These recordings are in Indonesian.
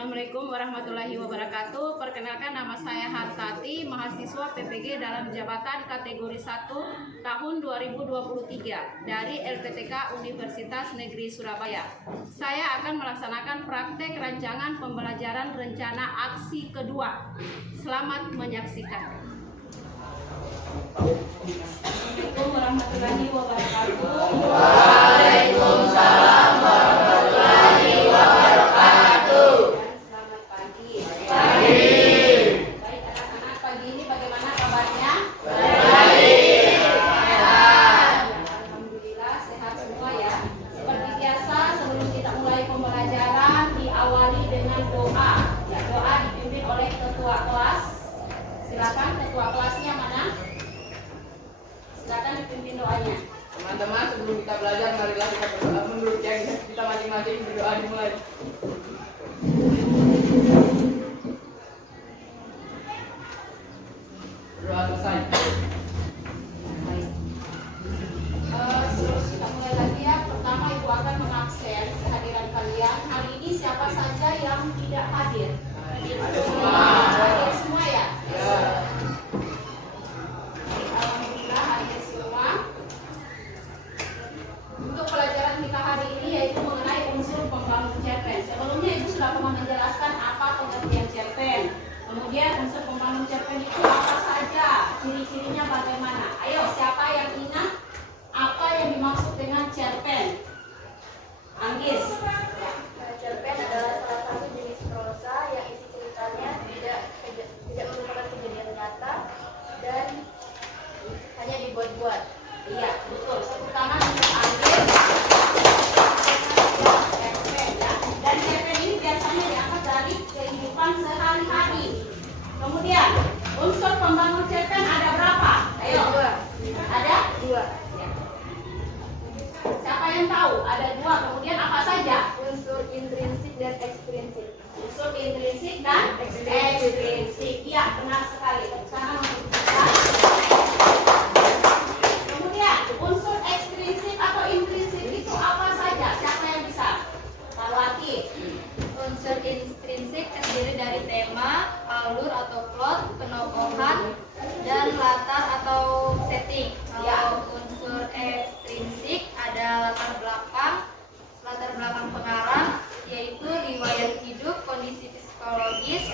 Assalamualaikum warahmatullahi wabarakatuh. Perkenalkan, nama saya Hartati, mahasiswa PPG dalam jabatan kategori 1 tahun 2023 dari LPTK Universitas Negeri Surabaya. Saya akan melaksanakan praktek rancangan pembelajaran rencana aksi kedua. Selamat menyaksikan. Assalamualaikum warahmatullahi wabarakatuh. Waalaikumsalam warahmatullahi wabarakatuh. Selamat pagi. Pagi. Baik anak-anak, pagi ini bagaimana kabarnya? Baik. Sehat. Alhamdulillah sehat semua ya. Seperti biasa, sebelum kita mulai pembelajaran diawali dengan doa. Ya, doa dipimpin oleh ketua kelas. Silakan ketua kelasnya mana? Silakan dipimpin doanya. Teman-teman, sebelum kita belajar, marilah kita berdoa menurut yang kita masing-masing berdoa dimulai. Berdoa selesai. Sebelum kita mulai lagi ya, pertama Ibu akan mengabsen kehadiran kalian. Hari ini siapa saja yang tidak hadir? Hadir semua. Hadir semua ya? Ya. Alhamdulillah hadir semua. Untuk pelajaran kita hari ini yaitu mengenai unsur pembangun cerpen. Sebelumnya Ibu sudah pernah menjelaskan apa pengertian cerpen. Kemudian unsur pembangun cerpen itu apa saja, ciri-cirinya bagaimana. Ayo, siapa yang ingat apa yang dimaksud dengan cerpen? Anggis. Cerpen adalah salah satu jenis prosa yang isi ceritanya tidak merupakan kejadian nyata dan hanya dibuat-buat. Iya, betul. Tepuk tangan untuk Anggis. Cerpen ya. Dan cerpen ini biasanya diangkat dari kehidupan sehari-hari. Kemudian unsur pembangun cerpen ada berapa? Ayo. Ada? Dua. Ya. Siapa yang tahu? Ada dua. Kemudian apa saja? Unsur intrinsik dan ekstrinsik. Unsur intrinsik dan ekstrinsik. Iya, benar sekali. Sekarang untuk kita. Kemudian unsur ekstrinsik atau intrinsik itu apa saja? Siapa yang bisa? Parwati. Unsur intrinsik terdiri dari tema, alur atau plot, penokohan, dan latar atau setting. Kalau unsur ekstrinsik ada latar belakang pengarang, yaitu riwayat hidup, kondisi psikologis,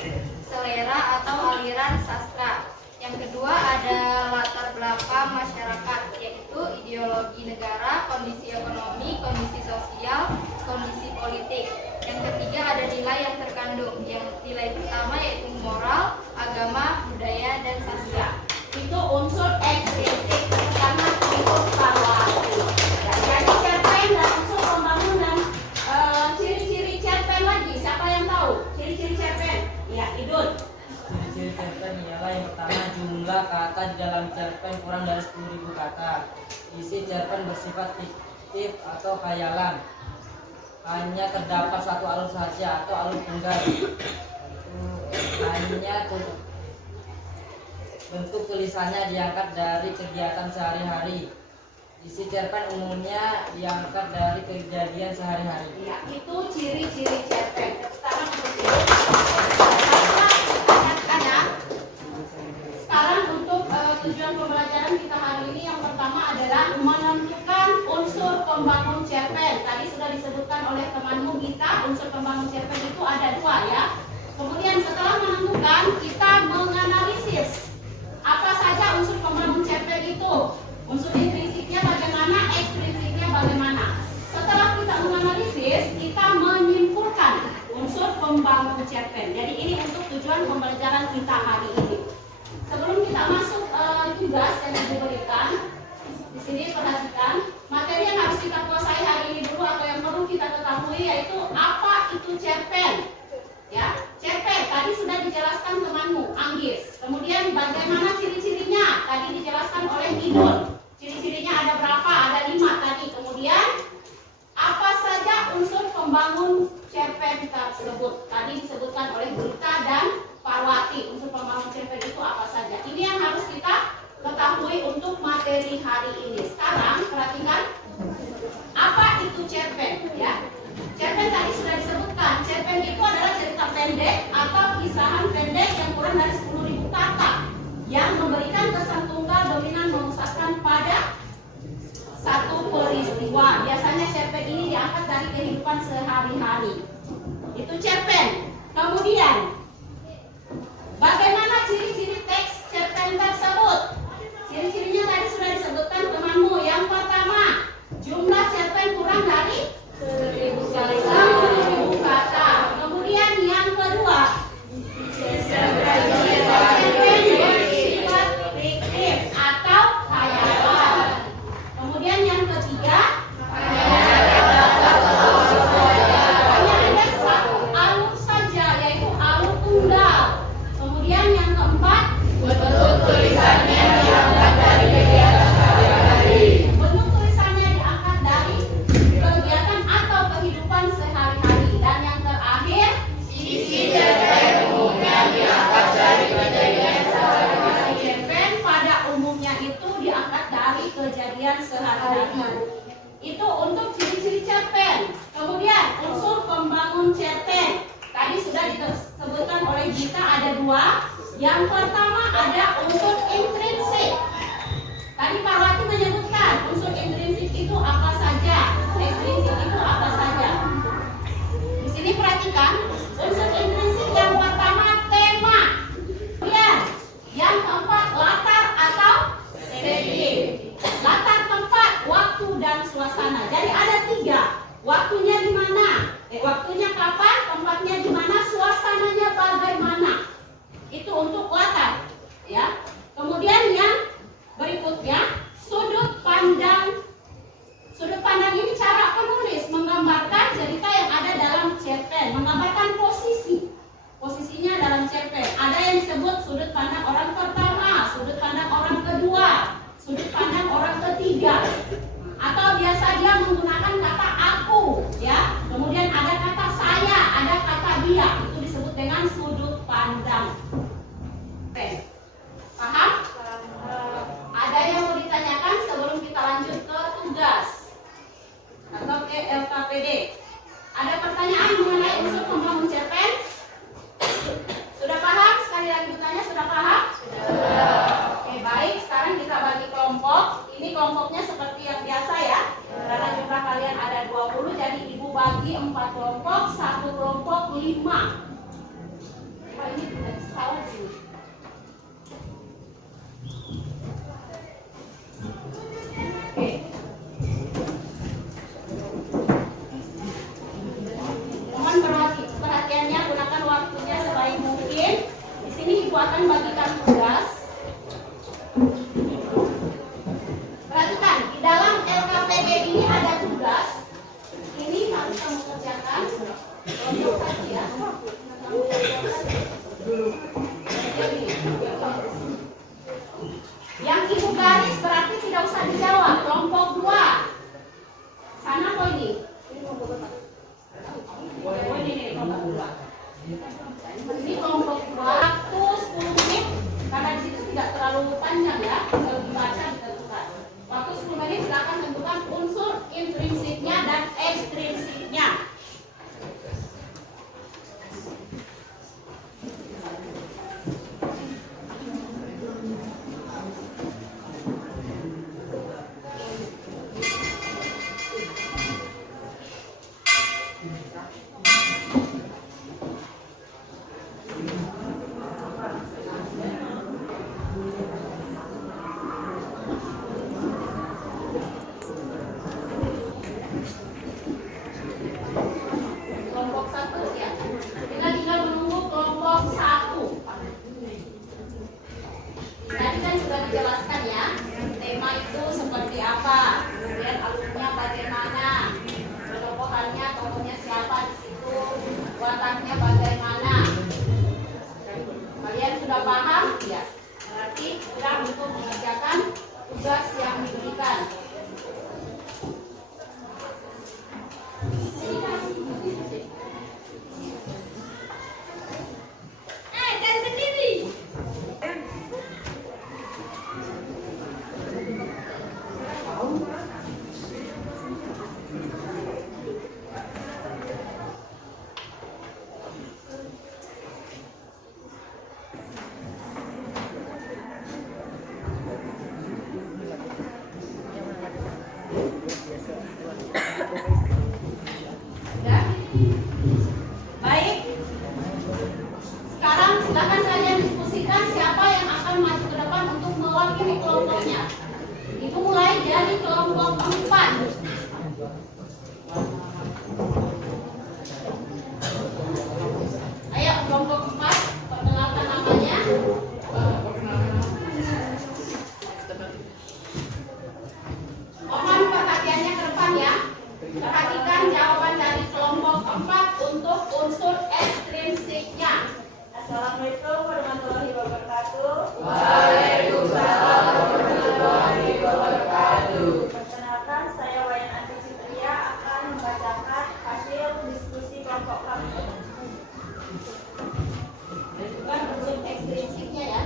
selera atau aliran sastra. Yang kedua ada latar belakang masyarakat, yaitu ideologi negara, kondisi ekonomi, kondisi sosial, kondisi politik. Yang ketiga ada nilai yang terkandung. Yang nilai pertama yaitu moral, agama, budaya, dan sastra. Itu unsur ekstrinsik karena itu Parwati. Ya, jadi cerpen dan unsur pembangunan ciri-ciri cerpen lagi. Siapa yang tahu ciri-ciri cerpen? Ya, Idul. Ciri-ciri cerpen ialah yang pertama, jumlah kata di dalam cerpen kurang dari 10.000 kata. Isi cerpen bersifat fiktif atau khayalan. Hanya terdapat satu alur saja atau alur tunggal. Hanya bentuk tulisannya diangkat dari kegiatan sehari-hari. Isi cerpen umumnya diangkat dari kejadian sehari-hari. Ya, itu ciri-ciri cerpen. Sekarang untuk sekarang untuk tujuan pembelajaran kita hari ini yang pertama adalah menentukan unsur pembangun cerpen. Tadi sudah disebutkan oleh temanmu Gita, unsur pembangun cerpen itu ada dua ya. Kemudian setelah menentukan, kita menganalisis apa saja unsur pembangun cerpen itu. Unsur intrinsiknya bagaimana, ekstrinsiknya bagaimana. Setelah kita menganalisis, kita menyimpulkan unsur pembangun cerpen. Jadi ini untuk tujuan pembelajaran kita hari ini. Sebelum kita masuk tugas yang diberikan, di sini perhatikan materi yang harus kita kuasai hari ini dulu atau yang perlu kita ketahui yaitu apa itu cerpen. Ya, cerpen tadi sudah dijelaskan temanmu Anggis. Kemudian bagaimana ciri-cirinya? Tadi dijelaskan oleh Idul. Ciri-cirinya ada berapa? Ada 5 tadi. Kemudian apa saja unsur pembangun cerpen tersebut? Tadi disebutkan oleh Gita dan Parwati. Unsur pembangun pendek atau kisahan pendek yang kurang dari 10.000 kata yang memberikan kesan tunggal dominan memusatkan pada satu peristiwa. Biasanya cerpen ini diangkat dari kehidupan sehari-hari. Itu cerpen. Kemudian, bagaimana ciri-ciri teks cerpen tersebut? Ciri-cirinya tadi sudah disebutkan temanmu. Yang pertama, jumlah cerpen kurang dari 10.000 kata. Kemudian yang kedua, cerpen bersifat fiktif atau khayalan. Kemudian yang ketiga, hanya ada satu alur saja, yaitu alur tunggal. Kemudian yang keempat, bentuk tulisannya diangkat dari kegiatan sehari-hari. Bentuk tulisannya diangkat dari kegiatan atau kehidupan sehari-hari. Dan yang terakhir, isi cerpen umumnya diangkat dari kejadian sehari-hari. Cerpen pada umumnya itu diangkat dari kejadian sehari-hari. Itu untuk ciri-ciri cerpen. Kemudian unsur pembangun cerpen. Tadi sudah disebutkan oleh Gita ada dua. Yang pertama ada unsur intrinsik. Tadi Pak Wati menyebutkan unsur intrinsik itu apa saja, ekstrinsik itu apa saja. Di sini perhatikan unsur intrinsik yang pertama tema. Kemudian yang keempat latar atau setting. Latar tempat, waktu dan suasana. Jadi ada tiga. Waktunya di mana? Waktunya kapan? Tempatnya di mana? Suasananya bagaimana? Itu untuk latar, ya. Kemudian yang berikutnya sudut pandang. Sudut pandang ini cara penulis menggambarkan cerita yang ada dalam cerpen, menggambarkan posisinya dalam cerpen. Ada yang disebut sudut pandang orang pertama, sudut pandang orang kedua, sudut pandang orang ketiga, atau biasa dia menggunakan kata aku, ya. Kemudian ada kata saya, ada kata dia, itu disebut dengan sudut pandang. Paham? Ada yang mau ditanyakan sebelum kita lanjut ke tugas atau ke LKPD? Ada pertanyaan mengenai unsur pembangun cerpen? Sudah paham? Sekali lagi bertanya, sudah paham? Sudah. Oke, baik. Sekarang kita bagi kelompok. Ini kelompoknya seperti yang biasa ya. Karena jumlah kalian ada 20, jadi ibu bagi 4 kelompok, 1 kelompok 5. Oh, ini salah sih. Oke. Mohon perhatiannya, gunakan waktunya sebaik mungkin. Di sini ibu akan bagikan tugas. Perhatikan, di dalam LKPD ini ada tugas. Ini harus kamu kerjakan. Untuk saja. Yang ibu garis berarti tidak usah dijawab. Kelompok 2. Sana kok ini? Ini kelompok 2. Ini kelompok 2. Waktu 10 menit. Karena di situ tidak terlalu panjang ya. Kalau dibaca ditentukan. Waktu 10 menit silakan tentukan unsur intrinsiknya dan ekstrinsiknya. Sudah? Baik. Sekarang silakan kalian diskusikan siapa yang akan maju ke depan untuk mewakili kelompoknya. Ibu mulai dari kelompok 4. Ayo kelompok 4, perkenalkan namanya. Mohon perhatiannya ke depan ya. Perhatikan jawaban dari kelompok 4 untuk unsur ekstrinsiknya. Assalamualaikum warahmatullahi wabarakatuh. Waalaikumsalam warahmatullahi wabarakatuh. Perkenalkan, saya Wayan Andi Fitria akan membacakan hasil diskusi kelompok kami. Bukan unsur ekstrinsiknya ya.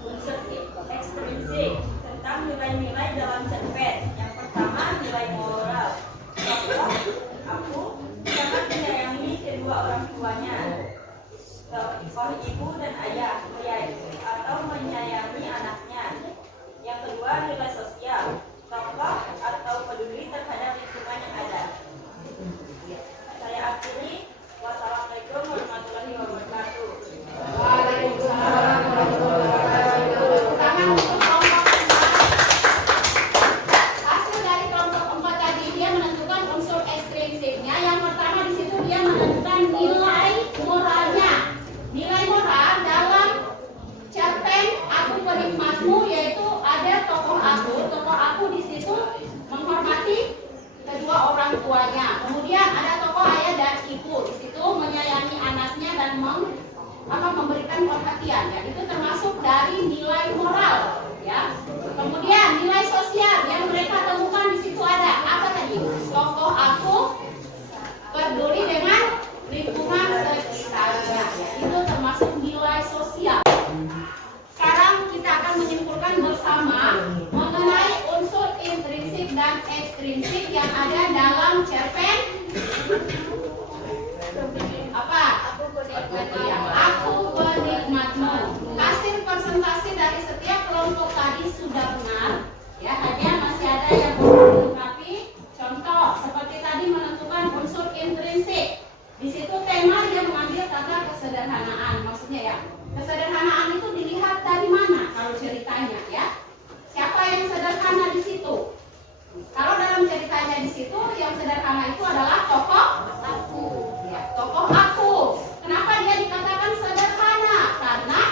Unsur ekstrinsik tentang nilai-nilai dalam cerpen. Yang pertama, nilai moral. Bahwa aku sangat menyayangi kedua orang tuanya. Tokoh ibu dan ayah atau menyayangi anaknya. Yang kedua, nilai sosial, tokoh atau peduli terhadap lingkungan yang ada. Saya akhiri. Wassalamualaikum warahmatullahi wabarakatuh. Waalaikumsalam warahmatullahi wabarakatuh. Tangan untuk kelompok 4. Hasil dari kelompok 4 tadi dia menentukan unsur ekstrinsiknya. Yang pertama di situ dia menentukan nilai moralnya. Nilai moral dalam cerpen Aku Penikmatmu yaitu ada tokoh aku di situ menghormati kedua orang tuanya. Kemudian ada tokoh ayah dan ibu di situ menyayangi anaknya dan memberikan perhatian. Ya, itu termasuk dari nilai moral. Ya. Kemudian nilai sosial yang mereka temukan di situ ada apa tadi? Tokoh aku peduli dengan lingkungan sekitarnya. Ya, itu termasuk nilai sosial. Sekarang kita akan menyimpulkan bersama mengenai unsur intrinsik dan ekstrinsik yang ada dalam cerpen apa? Aku Penikmatmu. Hasil presentasi dari setiap kelompok tadi sudah benar. Ya, hanya masih ada yang perlu dilengkapi. Contoh seperti tadi menentukan unsur intrinsik. Di situ tema dia mengambil kata kesederhanaan. Maksudnya ya, kesederhanaan itu dilihat dari mana kalau ceritanya ya. Siapa yang sederhana di situ? Kalau dalam ceritanya di situ yang sederhana itu adalah tokoh aku. Ya, tokoh aku. Kenapa dia dikatakan sederhana? Karena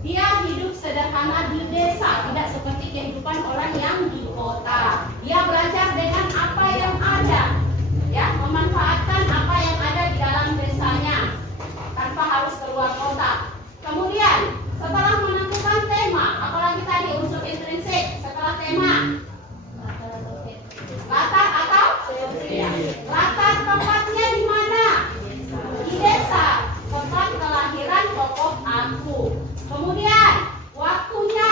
dia hidup sederhana di desa, tidak seperti kehidupan orang yang di kota. Dia belajar dengan apa yang ada, ya, memanfaatkan apa yang ada di dalam desanya tanpa harus keluar kota. Kemudian setelah menentukan tema, apalagi tadi unsur intrinsik, setelah tema latar atau ya, latar tempatnya di mana? Di desa, tempat kelahiran tokoh aku. Kemudian waktunya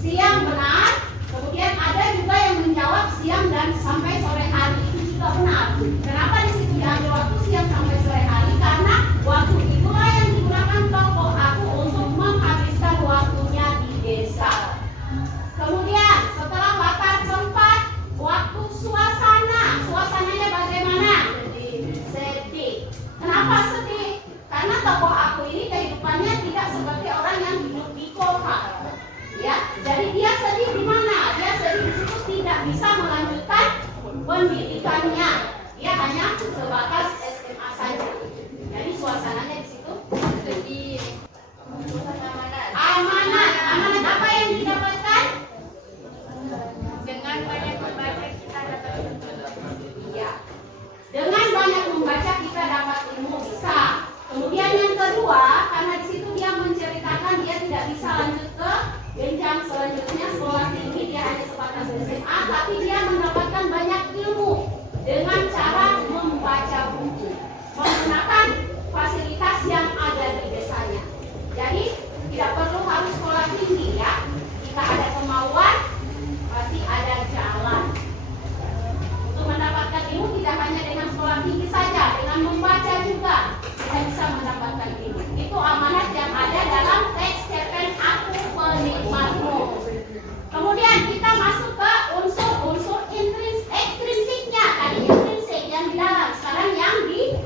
siang benar. Kemudian ada juga yang menjawab siang dan sampai sore hari, itu juga benar. Kenapa di situ diambil waktu siang sampai sore hari? Karena waktu itulah yang digunakan tokoh aku untuk menghabiskan waktunya di desa. Kemudian setelah latar tempat, waktu suasananya bagaimana? Sedih. Kenapa sedih? Karena tokoh aku ini kehidupannya tidak seperti orang yang hidup di kota. Ya, jadi dia sedih di mana? Dia sedih di situ tidak bisa melanjutkan pendidikannya. Dia hanya sebatas SMA saja. Jadi suasananya di situ sedih. Amanat apa yang didapatkan? Dengan banyak membaca kita dapat Iya. Dengan banyak membaca kita dapat ilmu bisa. Kemudian yang kedua, karena di situ dia menceritakan dia tidak bisa lanjut ke jenjang selanjutnya sekolah tinggi, dia hanya sebatas SMA, tapi dia mendapatkan banyak ilmu dengan cara membaca buku. Kemudian kita masuk ke unsur-unsur ekstrinsiknya. Tadi intrinsik yang di dalam, sekarang yang di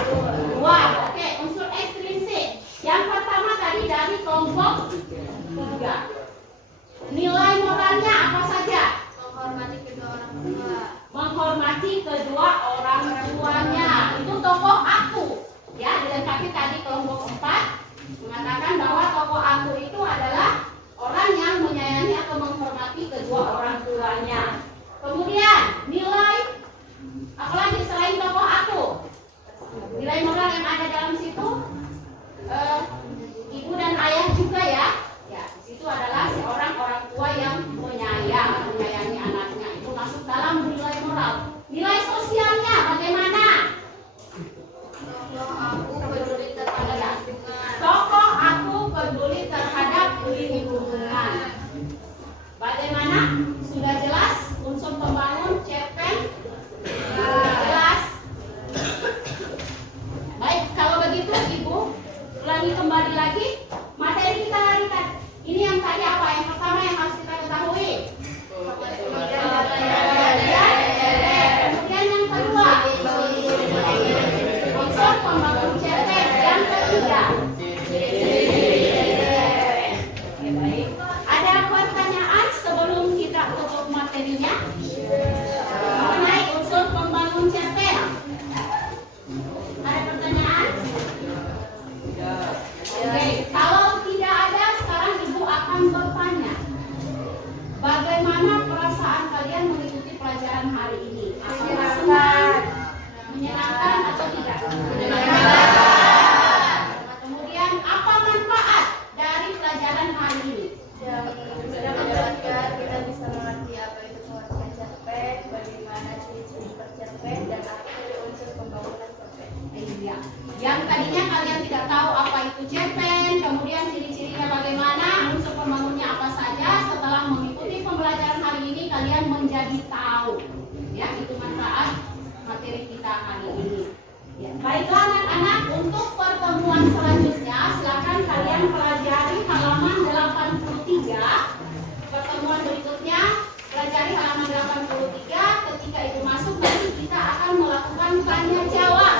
luar. Oke, unsur ekstrinsik. Yang pertama tadi dari kelompok 3. Nilai moralnya apa saja? Menghormati kedua orang tua. Menghormati kedua orang tuanya. Itu tokoh aku. Ya, dilengkapi tadi kelompok 4 mengatakan bahwa tokoh aku itu adalah orang yang menyayangi atau menghormati kedua orang tuanya. Kemudian nilai apalagi selain tokoh aku, nilai moral yang ada dalam situ ibu dan ayah juga ya. Ya, itu adalah seorang orang tua yang menyayangi anaknya. Itu masuk dalam nilai moral. Nilai sosialnya bagaimana? Aku peduli terhadap lingkungan. Tokoh aku peduli terhadap lingkungan. Bagaimana? Sudah jelas unsur pembangun cerpen? Jelas. Baik, kalau begitu Ibu ulangi kembali lagi materi kita hari tadi. Ini yang tadi apa? Yang pertama yang harus kita ketahui. Kemudian yang kedua, unsur pembangun cerpen. Yang ketiga, oke, baik. Ada pertanyaan sebelum kita tutup materinya mengenai unsur pembangun cerpen? Ada pertanyaan? Oke, kalau tidak ada, sekarang Ibu akan bertanya. Bagaimana perasaan kalian mengikuti pelajaran hari ini? Apakah senang, menyenangkan atau tidak? Kemudian apa manfaat dari pelajaran hari ini? Yang menjelaskan kita bisa mengerti apa itu pengertian cerpen, bagaimana ciri-ciri bercerpen, dan apa dari unsur pembangunan cerpen. Iya. Yang tadinya kalian tidak tahu apa itu cerpen, kemudian ciri-cirinya bagaimana, unsur pembangunnya apa saja, setelah mengikuti pembelajaran hari ini kalian menjadi tahu. Ya, itu manfaat materi kita hari ini. Ya, baiklah anak-anak, untuk pertemuan selanjutnya silakan kalian pelajari halaman 83. Pertemuan berikutnya pelajari halaman 83. Ketika itu masuk nanti kita akan melakukan tanya jawab.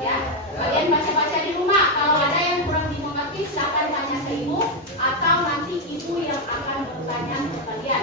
Ya, kalian baca-baca di rumah. Kalau ada yang kurang dimengerti silakan tanya ke ibu atau nanti ibu yang akan bertanya ke kalian.